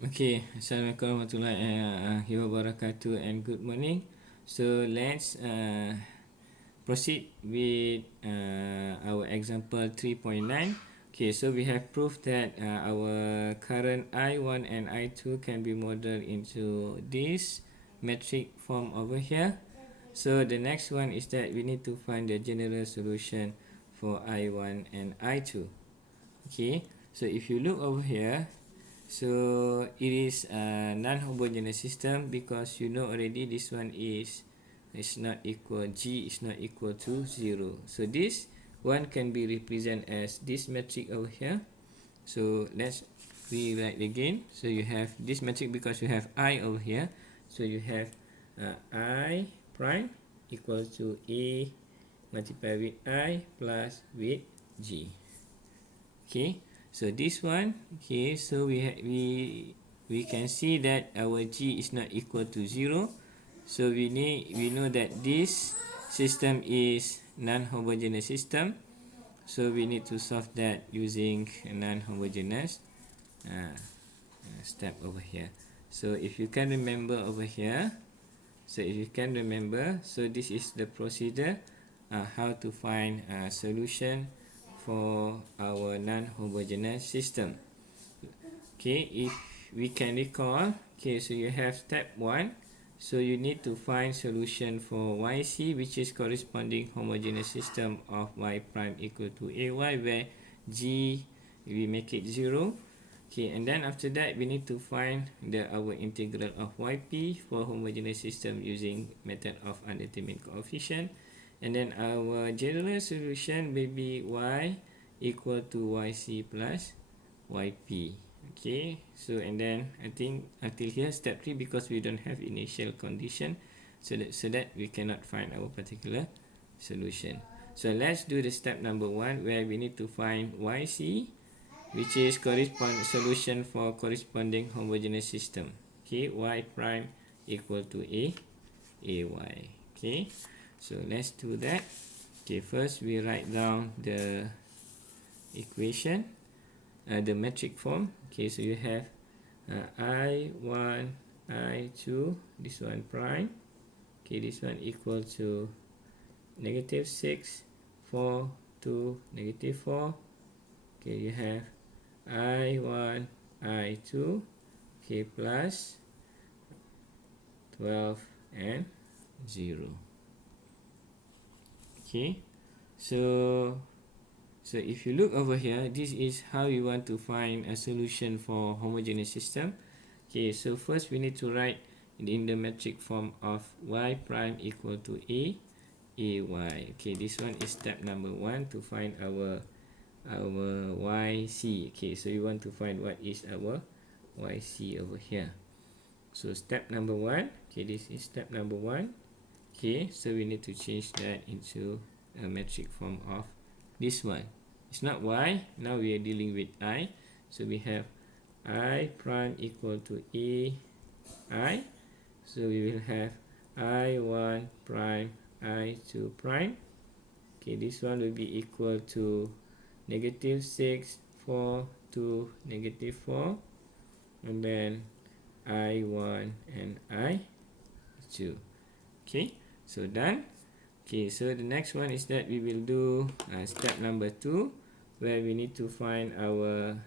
Okay, Assalamualaikum warahmatullahi wabarakatuh and good morning. So let's proceed with our example 3.9. Okay, so we have proved that our current I1 and I2 can be modeled into this metric form over here. So the next one is that we need to find the general solution for I1 and I2. Okay, so if you look over here, so it is a non-homogeneous system because you know already this one is not equal, G is not equal to 0. So this one can be represented as this metric over here. So let's rewrite again. So you have this metric because you have I over here. So you have I prime equal to A multiplied with I plus with G. Okay, so this one, okay, so we can see that our G is not equal to 0. So we know that this system is non-homogeneous system. So we need to solve that using a non-homogeneous step over here. So if you can remember over here, so this is the procedure how to find a solution for our non-homogeneous system. Okay, if we can recall, okay, so you have step 1. So you need to find solution for YC, which is corresponding homogeneous system of Y prime equal to AY, where G, we make it 0. Okay, and then after that, we need to find our integral of YP for homogeneous system using method of undetermined coefficient. And then our general solution will be Y equal to YC plus YP. Okay, so and then I think until here step 3, because we don't have initial condition, so that we cannot find our particular solution. So let's do the step number 1, where we need to find YC, which is solution for corresponding homogeneous system. Okay, Y prime equal to AY. Okay, so let's do that. Okay, first we write down the equation, the metric form. Okay, so you have I1, I2, this one prime. Okay, this one equal to -6, 4, 2, -4. Okay, you have I1, I2, okay, plus 12 and 0. Okay, so if you look over here, this is how you want to find a solution for homogeneous system. Okay, so first we need to write in the metric form of Y prime equal to AY. Okay, this one is step number 1 to find our YC. Okay, so you want to find what is our YC over here. So step number 1, okay, this is step number 1. Okay, so we need to change that into a metric form of this one. It's not Y, now we are dealing with I. So we have I prime equal to AI. So we will have I1 prime, I2 prime. Okay, this one will be equal to -6, 4, 2, -4. And then I1 and I2. Okay, so done. Okay, so the next one is that we will do step number 2, where we need to find our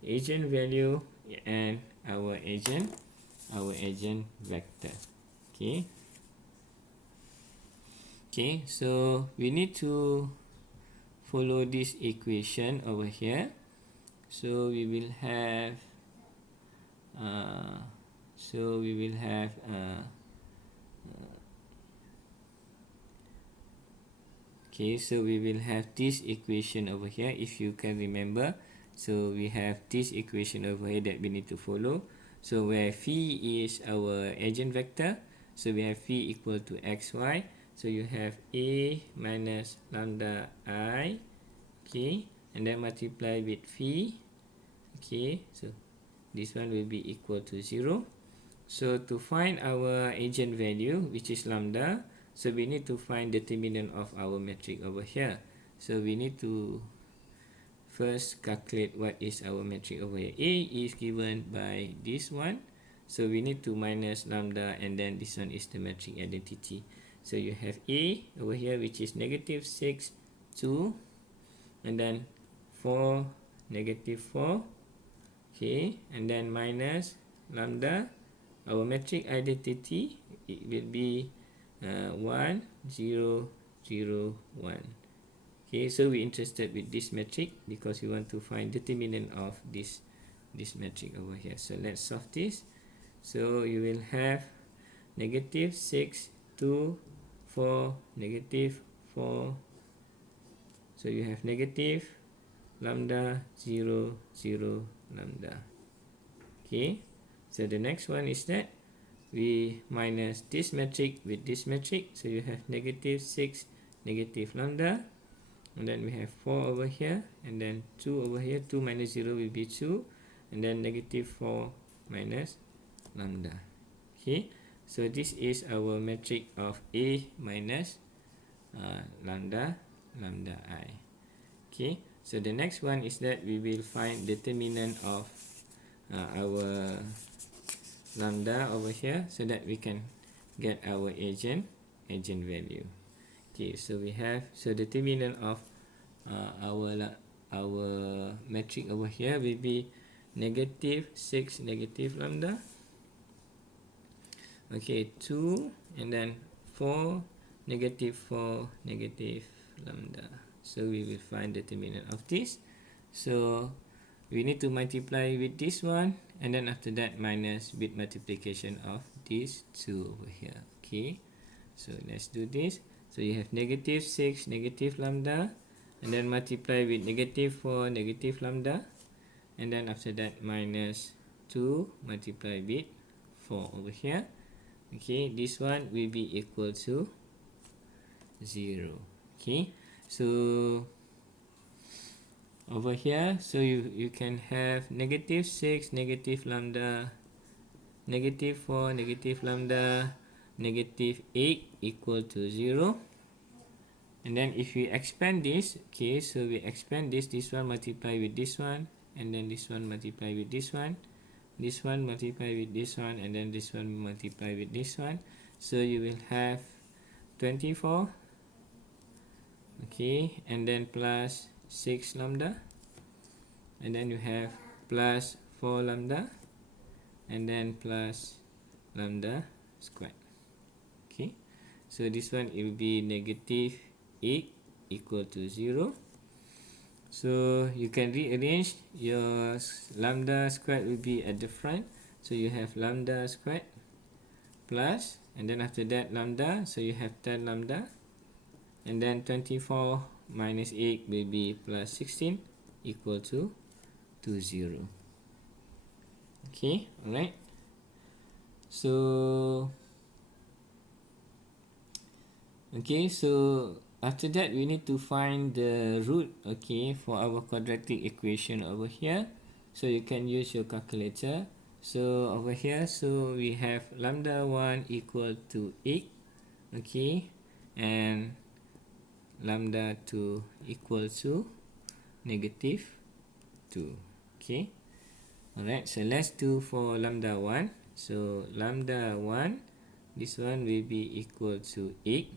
agent value and our agent vector. Okay, so we need to follow this equation over here. So we will have okay, so we will have this equation over here, if you can remember. So we have this equation over here that we need to follow. So where phi is our agent vector, so we have phi equal to xy. So you have a minus lambda I, okay, and then multiply with phi. Okay, so this one will be equal to 0. So to find our agent value, which is lambda, so we need to find determinant of our metric over here. So we need to first calculate what is our metric over here. A is given by this one, so we need to minus lambda, and then this one is the metric identity. So you have A over here, which is negative 6, 2, and then 4, negative 4, okay, and then minus lambda. Our metric identity, it will be 1, 0, 0, 1. Okay, so we're interested with this metric because we want to find determinant of this metric over here. So let's solve this. So you will have negative 6, 2, 4, negative 4. So you have negative lambda 0, 0, lambda. Okay, so the next one is that we minus this metric with this metric. So you have negative 6, negative lambda, and then we have 4 over here, and then 2 over here. 2 minus 0 will be 2, and then negative 4 minus lambda. Okay, so this is our metric of A minus lambda I. Okay, so the next one is that we will find determinant of our lambda over here, so that we can get our agent value. Okay, so we have, so determinant of our metric over here will be negative 6, negative lambda. Okay, 2, and then 4, negative 4, negative lambda. So we will find determinant of this. So we need to multiply with this one, and then after that minus with multiplication of these two over here. Okay, so let's do this. So you have negative 6, negative lambda, and then multiply with negative 4, negative lambda, and then after that minus 2 multiply with 4 over here. Okay, this one will be equal to 0. Okay, so over here, so you can have negative 6, negative lambda, negative 4, negative lambda, negative 8 equal to 0. And then if we expand this, okay, so we expand this one multiply with this one, and then this one multiply with this one multiply with this one, and then this one multiply with this one. So you will have 24, okay, and then plus 6 lambda, and then you have plus 4 lambda, and then plus lambda squared. Okay, so this one it will be negative 8 equal to 0. So you can rearrange your lambda squared will be at the front. So you have lambda squared plus, and then after that lambda, so you have 10 lambda, and then 24 minus 8 will be plus 16 equal to 0. Okay, alright. So okay, so after that we need to find the root, okay, for our quadratic equation over here. So you can use your calculator. So over here, so we have lambda 1 equal to 8, okay, and lambda 2 equal to negative 2. Okay, alright, so let's do for lambda 1. So lambda 1, this one will be equal to 8.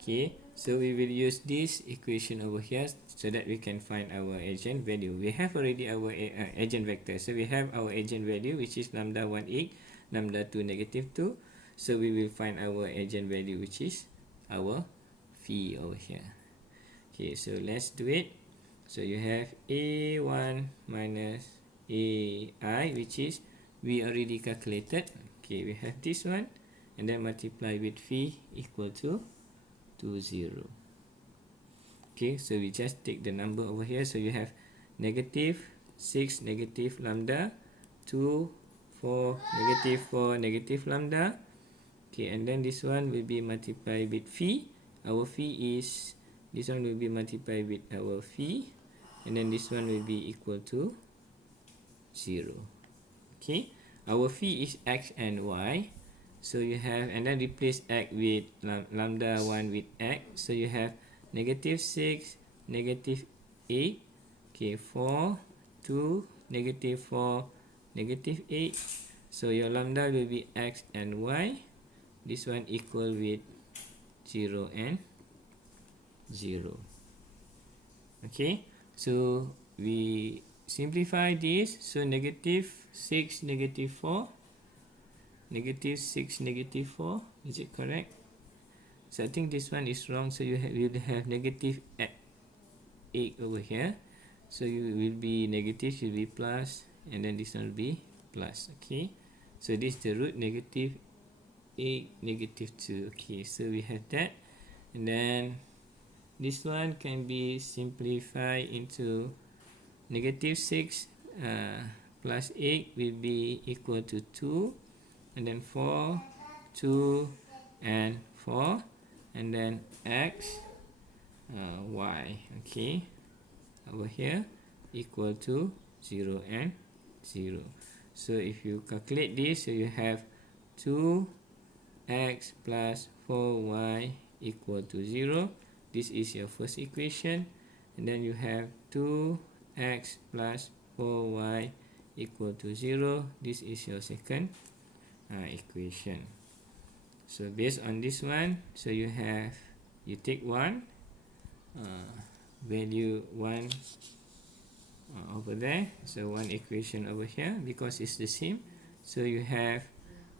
Okay, so we will use this equation over here so that we can find our agent value. We have already our agent vector. So we have our agent value, which is lambda 1 8, lambda 2 negative 2. So we will find our agent value, which is our phi over here. Okay, so let's do it. So you have A1 minus AI, which is we already calculated. Okay, we have this one, and then multiply with phi equal to 0. Okay, so we just take the number over here. So you have negative 6, negative lambda, 2, 4, negative 4, negative lambda. Okay, and then this one will be multiplied with phi. Our phi is, this one will be multiplied with our phi, and then this one will be equal to 0. Okay, our phi is x and y. So you have, and then replace x with lambda 1 with x. So you have negative 6, negative 8, Okay, 4, 2, negative 4, negative 8. So your lambda will be x and y. This one equal with 0 and 0. Okay, so we simplify this. So negative 6, negative 4, negative 6, negative 4. Is it correct? So I think this one is wrong. So you will have negative 8 over here. So you will be negative, should be plus, and then this one will be plus. Okay, so this is the root negative 8, negative 2. Okay, so we have that. And then this one can be simplified into negative 6 plus 8 will be equal to 2. And then 4, 2, and 4. And then x, y. Okay, over here equal to 0 and 0. So if you calculate this, so you have 2x plus 4y equal to 0. This is your first equation. And then you have 2x plus 4y equal to 0. This is your second equation. So based on this one, so you take one value 1 over there, so one equation over here because it's the same. So you have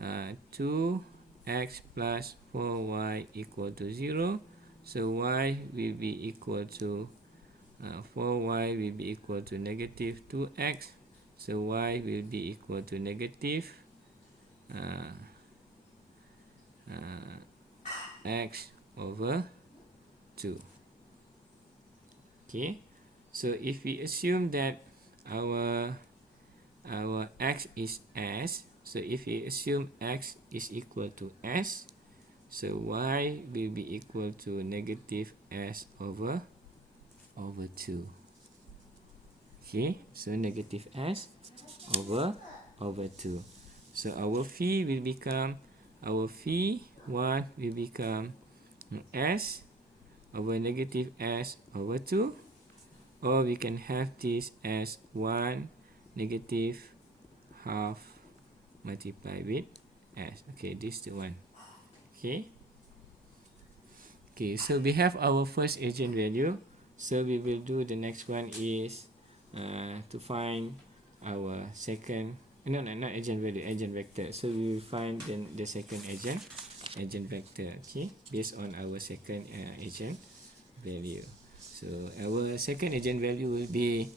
2x plus 4y equal to 0. So y will be equal to 4y will be equal to negative 2x. So y will be equal to negative x over 2. Okay, so if we assume that our x is s, so if we assume x is equal to s, so y will be equal to negative s over 2. Okay, so negative s over 2. So our phi will become, our phi 1 will become s over negative s over 2, or we can have this as 1 negative half multiplied with s. Okay, this is the one. Okay, so we have our first eigenvalue. So we will do the next one is to find our second, not eigenvalue, eigenvector. So we will find the second eigenvector, okay, based on our second eigenvalue. So our second eigenvalue will be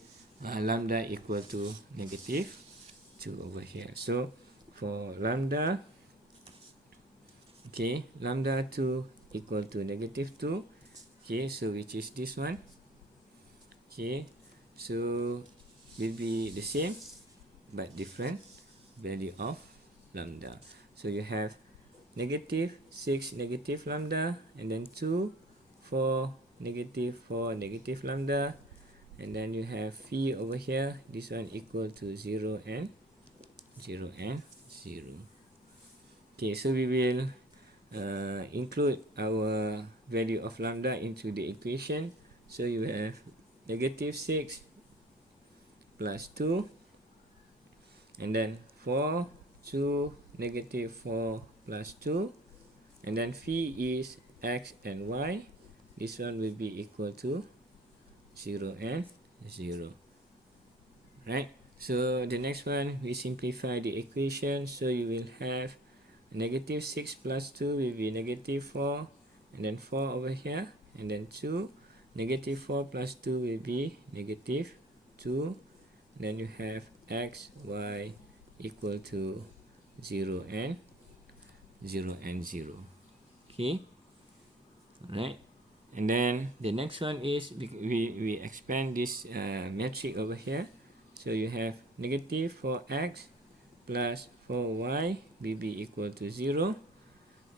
lambda equal to negative 2 over here. So for lambda, okay, lambda 2 equal to negative 2. Okay, so which is this one. Okay, so will be the same but different value of lambda. So you have negative 6 negative lambda, and then 2 4 negative 4 negative lambda, and then you have phi over here. This one equal to 0 and 0 and 0. Okay, so we will include our value of lambda into the equation. So you have negative 6 plus 2, and then 4 2 negative 4 plus 2, and then phi is x and y. This one will be equal to 0 and 0. Right, so the next one, we simplify the equation. So you will have negative 6 plus 2 will be negative 4, and then 4 over here, and then 2. Negative 4 plus 2 will be negative 2. Then you have x, y equal to 0 and 0 and 0. Okay, alright. And then the next one is we expand this metric over here. So you have negative 4x plus 4y will be equal to 0.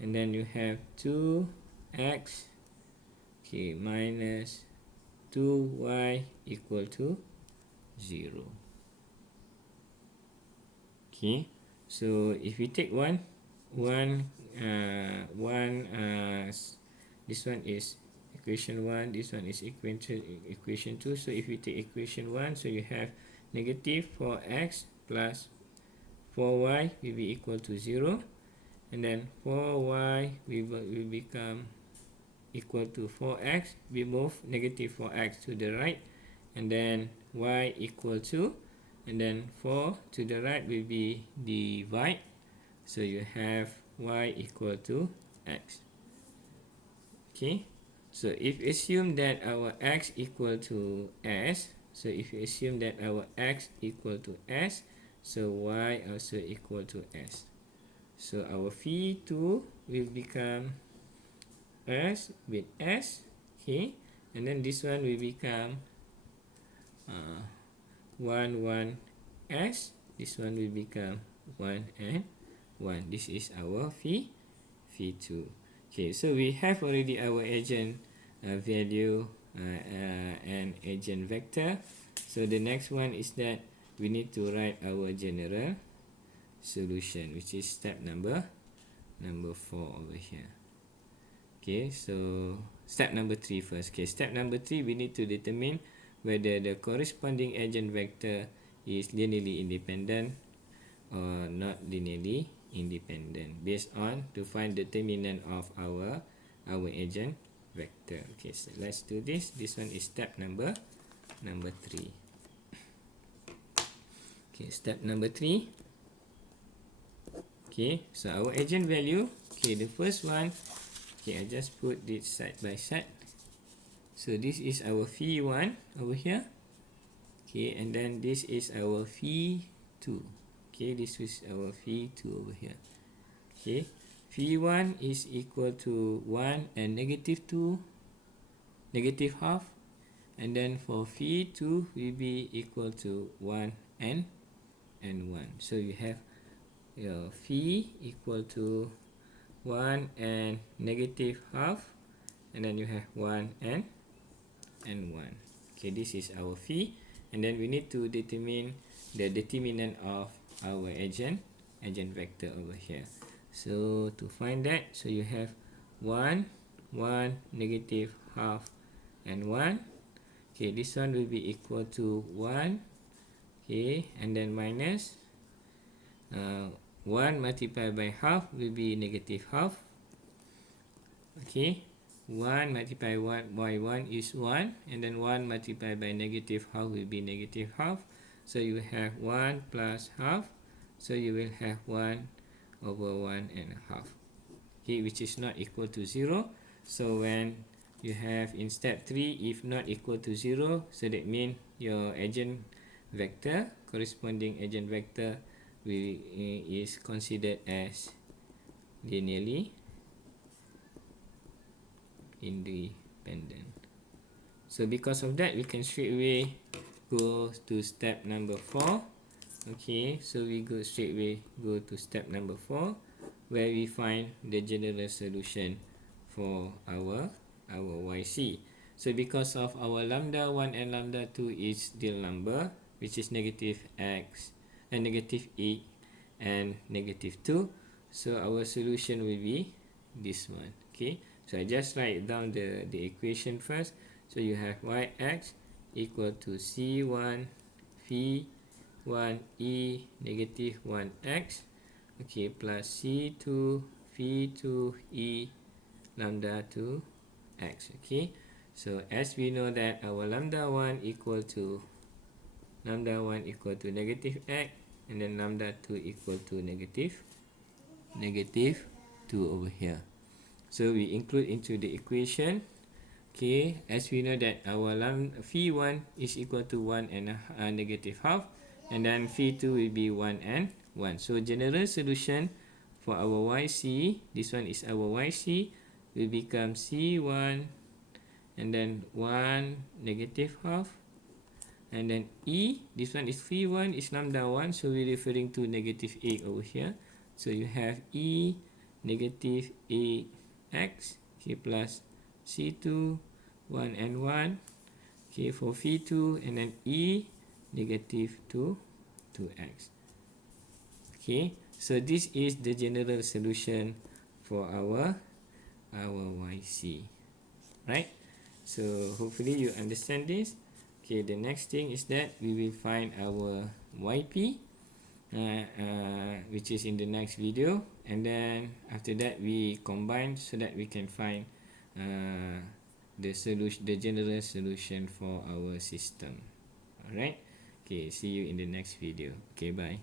And then you have 2x, okay, minus 2y equal to 0. Okay, so if we take this one is equation 1, this one is equation 2. So if we take equation 1, so you have negative 4x plus 4y will be equal to 0, and then 4y will become equal to 4x. We move negative 4x to the right, and then y equal to, and then 4 to the right will be divide. So you have y equal to x. Okay, so if you assume that our x equal to s, so if you assume that our x equal to s, so y also equal to s. So our phi2 will become s with s, okay, and then this one will become 1 1 s, this one will become 1 and 1. This is our phi2. Okay, so we have already our agent value and agent vector. So the next one is that we need to write our general solution, which is step number 4 over here. Okay, so step number 3 first. Okay, step number 3, we need to determine whether the corresponding agent vector is linearly independent or not linearly independent, based on to find determinant of our agent vector. Okay, so let's do this. This one is step number 3. Okay, step number 3. Okay, so our agent value, okay, the first one, okay, I just put this side by side. So this is our phi1 over here. Okay, and then this is our phi2. Okay, this is our phi2 over here. Okay, phi1 is equal to 1 and negative 2, negative half, and then for phi2 will be equal to 1 and 1. So you have your phi equal to 1 and negative half, and then you have 1 and 1. Okay, this is our phi, and then we need to determine the determinant of our agent vector over here. So to find that, so you have 1 1 negative half and 1. Okay, this one will be equal to 1. Okay, and then minus 1 multiplied by half will be negative half. Okay, 1 multiplied by 1 is 1, and then 1 multiplied by negative half will be negative half. So you have 1 plus half, so you will have 1 over 1 and a half, okay, which is not equal to 0. So when you have in step 3, if not equal to 0, so that means your agent vector, corresponding agent vector is considered as linearly independent. So because of that, we can straight away go to step number 4. Okay, so we go straight away go to step number 4, where we find the general solution for our YC. So because of our lambda 1 and lambda 2 is real number, which is negative x and negative 8 and negative 2, so our solution will be this one. Okay, so I just write down the equation first. So you have yx equal to c1 phi 1e negative 1x, okay, plus c2 phi 2e lambda 2x. Okay, so as we know that our lambda 1 equal to negative x, and then lambda 2 equal to negative 2 over here. So we include into the equation. Okay, as we know that our phi1 is equal to 1 and negative half, and then phi2 will be 1 and 1. So general solution for our YC, this one is our YC, will become C1 and then 1 negative half, and then E, this one is phi1 is lambda 1, so we're referring to negative 8 over here. So you have E negative 8x, okay, plus C2 1 and 1, okay, for phi2, and then E negative 2x. Okay, so this is the general solution for our YC, right? So hopefully you understand this. Okay, the next thing is that we will find our YP, which is in the next video, and then after that we combine so that we can find the solution, the general solution for our system. Alright, okay, see you in the next video. Okay, bye.